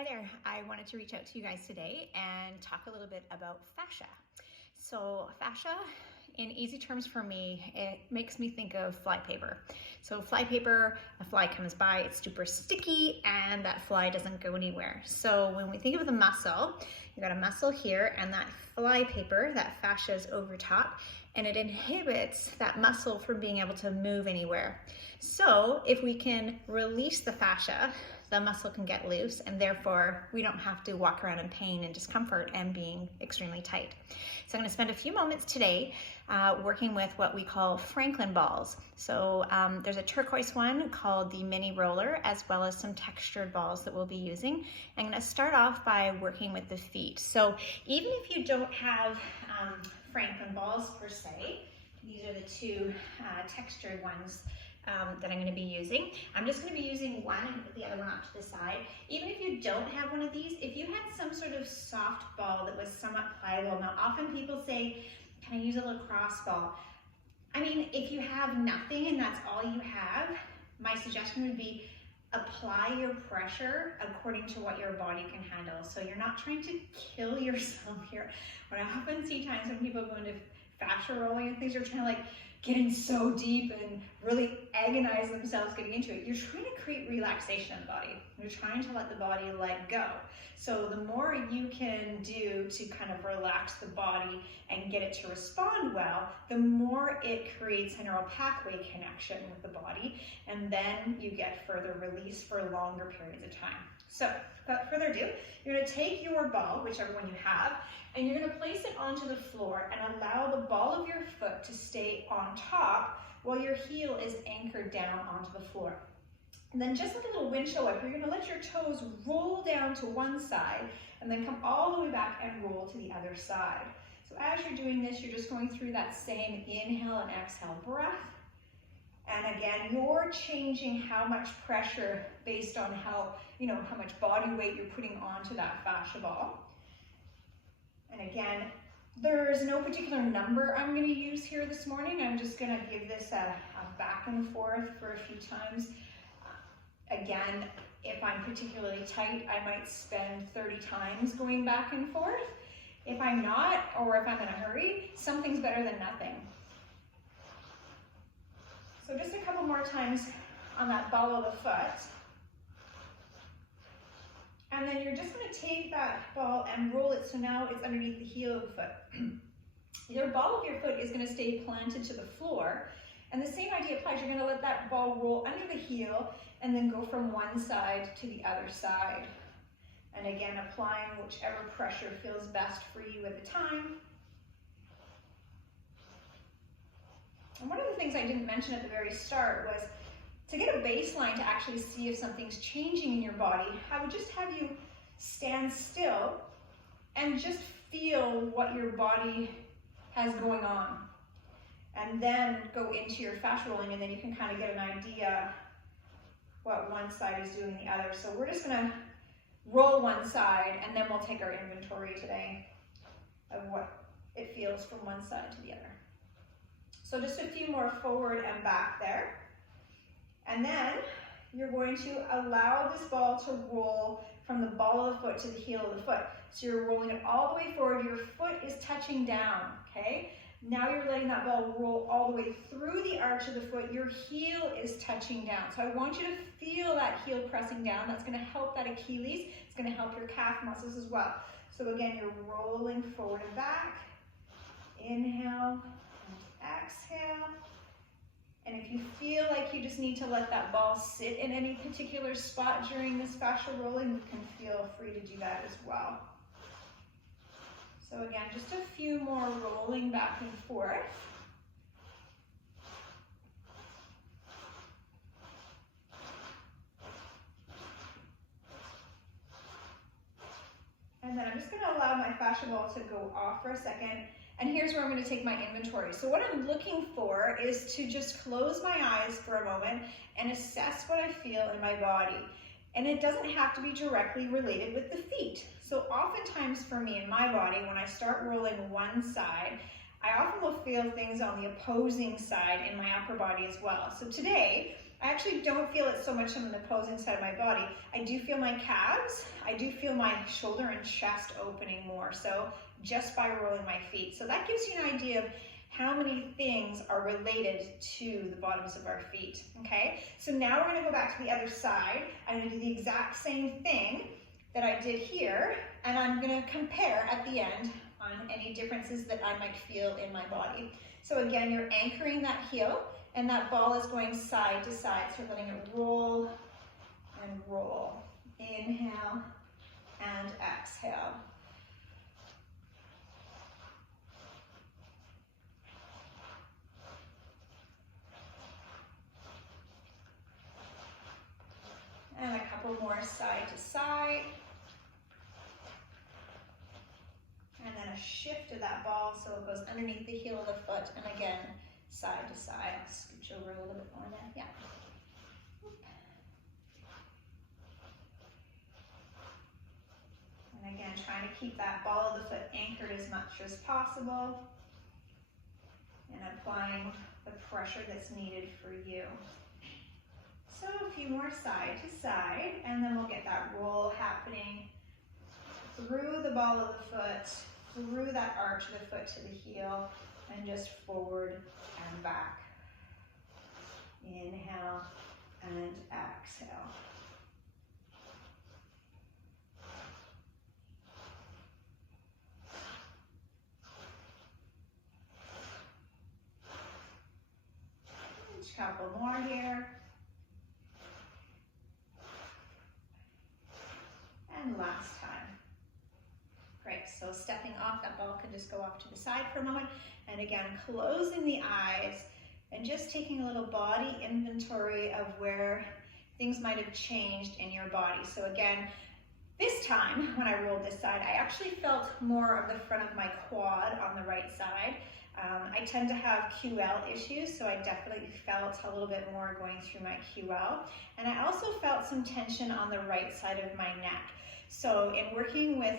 Hi there, I wanted to reach out to you guys today and talk a little bit about fascia. So fascia, in easy terms for me, it makes me think of fly paper. So fly paper, a fly comes by, it's super sticky and that fly doesn't go anywhere. So when we think of the muscle, you got a muscle here and that fly paper, that fascia is over top and it inhibits that muscle from being able to move anywhere. So if we can release the fascia, the muscle can get loose and therefore we don't have to walk around in pain and discomfort and being extremely tight. So I'm going to spend a few moments today working with what we call Franklin balls. So there's a turquoise one called the mini roller, as well as some textured balls that we'll be using. I'm going to start off by working with the feet. So even if you don't have Franklin balls per se, these are the two textured ones that I'm going to be using. I'm just going to be using one and put the other one off to the side. Even if you don't have one of these, if you had some sort of soft ball that was somewhat pliable, now often people say, can I use a lacrosse ball? I mean, if you have nothing and that's all you have, my suggestion would be apply your pressure according to what your body can handle. So you're not trying to kill yourself here. What I often see times when people go into fascia rolling and things, are trying to like get in so deep and really agonize themselves getting into it. You're trying to create relaxation in the body. You're trying to let the body let go. So the more you can do to kind of relax the body and get it to respond well, the more it creates a neural pathway connection with the body, and then you get further release for longer periods of time. So without further ado, you're going to take your ball, whichever one you have, and you're going to place it onto the floor and allow the ball of your foot to stay on top while your heel is anchored down onto the floor. And then just like a little windshield wiper, you're going to let your toes roll down to one side and then come all the way back and roll to the other side. So as you're doing this, you're just going through that same inhale and exhale breath. And again, you're changing how much pressure based on how much body weight you're putting onto that fascia ball. And again, there's no particular number I'm going to use here this morning. I'm just going to give this a back and forth for a few times. Again, if I'm particularly tight, I might spend 30 times going back and forth. If I'm not, or if I'm in a hurry, something's better than nothing. So just a couple more times on that ball of the foot. And then you're just going to take that ball and roll it so now it's underneath the heel of the foot. Your ball of your foot is going to stay planted to the floor. And the same idea applies. You're going to let that ball roll under the heel and then go from one side to the other side. And again, applying whichever pressure feels best for you at the time. And one of the things I didn't mention at the very start was to get a baseline to actually see if something's changing in your body. I would just have you stand still and just feel what your body has going on. And then go into your fascia rolling, and then you can kind of get an idea what one side is doing the other. So we're just going to roll one side and then we'll take our inventory today of what it feels from one side to the other. So just a few more forward and back there. And then you're going to allow this ball to roll from the ball of the foot to the heel of the foot. So you're rolling it all the way forward. Your foot is touching down, okay? Now you're letting that ball roll all the way through the arch of the foot. Your heel is touching down. So I want you to feel that heel pressing down. That's going to help that Achilles. It's going to help your calf muscles as well. So again, you're rolling forward and back. Inhale and exhale. And if you feel like you just need to let that ball sit in any particular spot during this fascia rolling, you can feel free to do that as well. So again, just a few more rolling back and forth. And then I'm just going to allow my fascia ball to go off for a second. And here's where I'm going to take my inventory. So what I'm looking for is to just close my eyes for a moment and assess what I feel in my body. And it doesn't have to be directly related with the feet. So oftentimes for me in my body, when I start rolling one side, I often will feel things on the opposing side in my upper body as well. So today, I actually don't feel it so much on the opposing side of my body. I do feel my calves. I do feel my shoulder and chest opening more so just by rolling my feet. So that gives you an idea of how many things are related to the bottoms of our feet, okay? So now we're gonna go back to the other side. I'm gonna do the exact same thing that I did here, and I'm gonna compare at the end on any differences that I might feel in my body. So again, you're anchoring that heel, and that ball is going side to side, so we're letting it roll and roll. Inhale and exhale. And a couple more side to side. And then a shift of that ball so it goes underneath the heel of the foot, and again, side to side. I'll scooch over a little bit more there, yeah. And again, trying to keep that ball of the foot anchored as much as possible and applying the pressure that's needed for you. So a few more side to side, and then we'll get that roll happening through the ball of the foot, through that arch of the foot to the heel, and just forward and back. Inhale and exhale. A couple more here. And last time. Great, so stepping off, that ball can just go off to the side for a moment. And again, closing the eyes and just taking a little body inventory of where things might have changed in your body. So again, this time when I rolled this side, I actually felt more of the front of my quad on the right side. I tend to have QL issues, so I definitely felt a little bit more going through my QL. And I also felt some tension on the right side of my neck. So in working with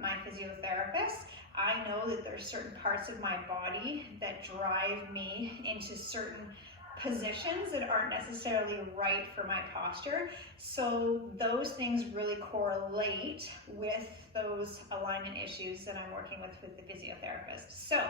my physiotherapist, I know that there's certain parts of my body that drive me into certain positions that aren't necessarily right for my posture. So those things really correlate with those alignment issues that I'm working with the physiotherapist. So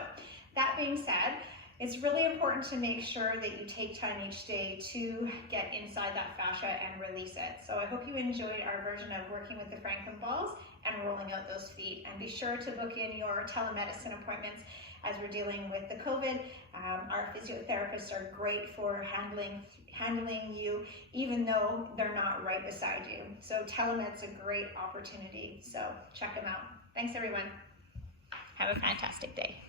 that being said, it's really important to make sure that you take time each day to get inside that fascia and release it. So I hope you enjoyed our version of working with the Franklin balls and rolling out those feet. And be sure to book in your telemedicine appointments as we're dealing with the COVID. Our physiotherapists are great for handling you, even though they're not right beside you. So telemed's a great opportunity. So check them out. Thanks everyone. Have a fantastic day.